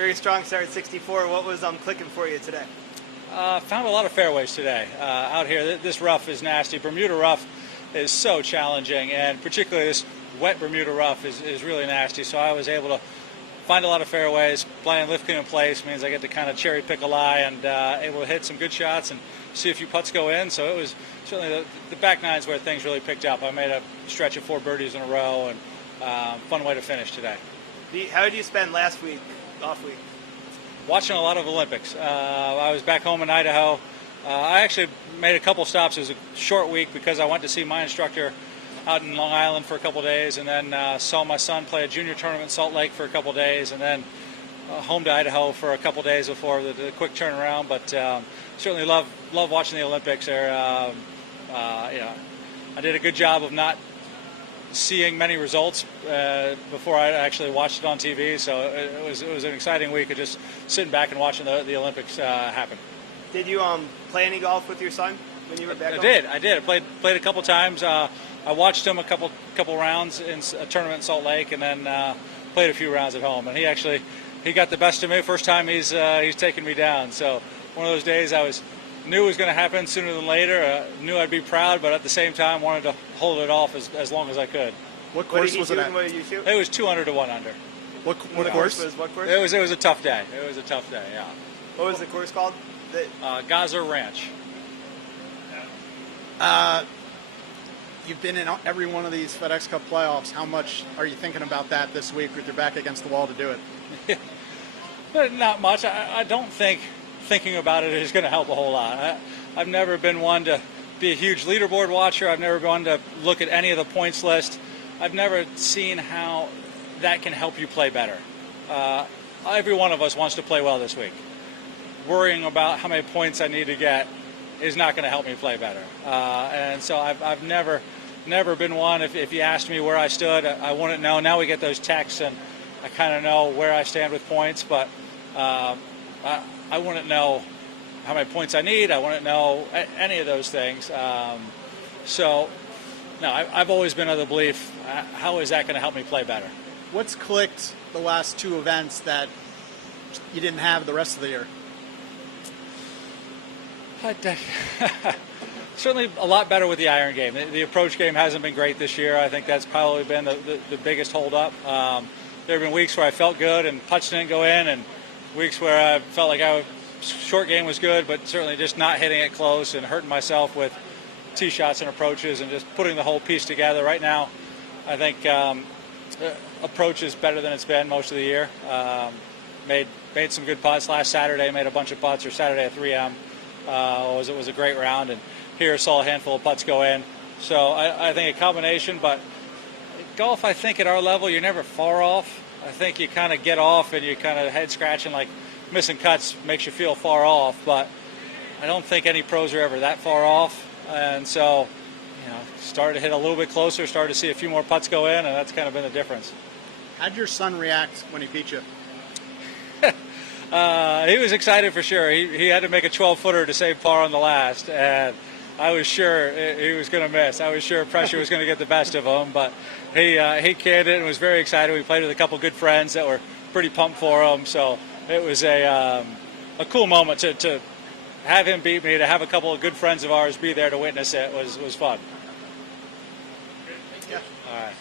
Very strong start at 64. What was clicking for you today? Found a lot of fairways today out here. This rough is nasty. Bermuda rough is so challenging, and particularly this wet Bermuda rough is really nasty. So I was able to find a lot of fairways. Playing lift clean in place means I get to kind of cherry pick a lie and able to hit some good shots and see a few putts go in. So it was certainly the back nines where things really picked up. I made a stretch of 4 birdies in a row, and fun way to finish today. How did you spend last week, off week? Watching a lot of Olympics. I was back home in Idaho. I actually made a couple stops. It was a short week because I went to see my instructor out in Long Island for a couple days, and then saw my son play a junior tournament in Salt Lake for a couple days, and then home to Idaho for a couple days before the quick turnaround. But certainly love watching the Olympics. I did a good job of not seeing many results before I actually watched it on TV, so it was an exciting week of just sitting back and watching the Olympics happen. Did you play any golf with your son when you were back home? I did. I played a couple times. I watched him a couple rounds in a tournament in Salt Lake, and then played a few rounds at home. And he got the best of me. First time he's taken me down. So one of those days knew it was going to happen sooner than later. Knew I'd be proud, but at the same time wanted to hold it off as long as I could. What course was it at? What did you shoot? It was 200 to 1 under. What course? What course? It was a tough day. It was a tough day. Yeah. What was the course called? Gaza Ranch. You've been in every one of these FedEx Cup playoffs. How much are you thinking about that this week with your back against the wall to do it? But not much. I don't think thinking about it is going to help a whole lot. I've never been one to be a huge leaderboard watcher. I've never been one to look at any of the points list. I've never seen how that can help you play better. Every one of us wants to play well this week. Worrying about how many points I need to get is not going to help me play better. And so I've never been one. If you asked me where I stood, I wouldn't know. Now we get those texts, and I kind of know where I stand with points, but I wouldn't know how many points I need. I wouldn't know any of those things. So, no, I've always been of the belief, how is that going to help me play better? What's clicked the last 2 events that you didn't have the rest of the year? Certainly a lot better with the iron game. The approach game hasn't been great this year. I think that's probably been the biggest holdup. There have been weeks where I felt good and putts didn't go in, and weeks where I felt like short game was good, but certainly just not hitting it close and hurting myself with tee shots and approaches and just putting the whole piece together. Right now, I think approach is better than it's been most of the year. Made some good putts last Saturday. Made a bunch of putts, or Saturday at 3M. It was a great round, and here saw a handful of putts go in. So I think a combination, but golf, I think at our level, you're never far off. I think you kind of get off and you kind of head scratching, like missing cuts makes you feel far off, but I don't think any pros are ever that far off. And so, started to hit a little bit closer, started to see a few more putts go in, and that's kind of been the difference. How'd your son react when he beat you? He was excited for sure. He had to make a 12-footer to save par on the last, and I was sure he was going to miss. I was sure pressure was going to get the best of him, but he canned it and was very excited. We played with a couple good friends that were pretty pumped for him, so it was a cool moment to have him beat me, to have a couple of good friends of ours be there to witness it was fun. Yeah. All right.